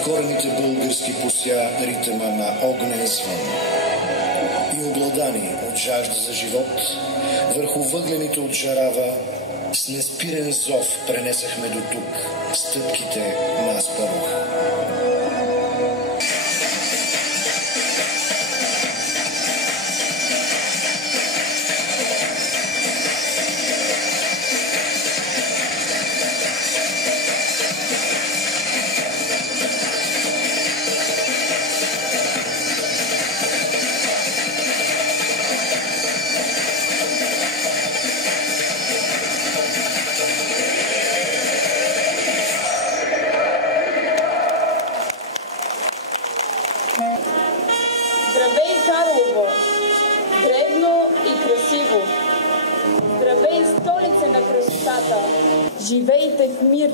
в корените български пося ритъма на огнен звън. И обладани от жажда за живот, върху въглените от жарава, с неспирен зов пренесахме до тук стъпките на Аспарух. Здравей, Карлово! Древно и красиво! Здравей, столица на красотата! Живейте в мир,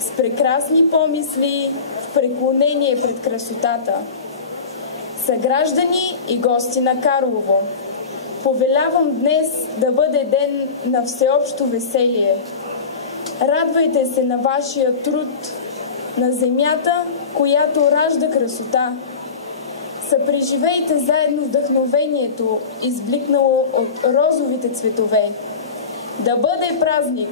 с прекрасни помисли, в преклонение пред красотата. Съграждани и гости на Карлово, повелявам днес да бъде ден на всеобщо веселие. Радвайте се на вашия труд, на земята, която ражда красота. Съпреживейте заедно вдъхновението, избликнало от розовите цветове. Да бъде празник!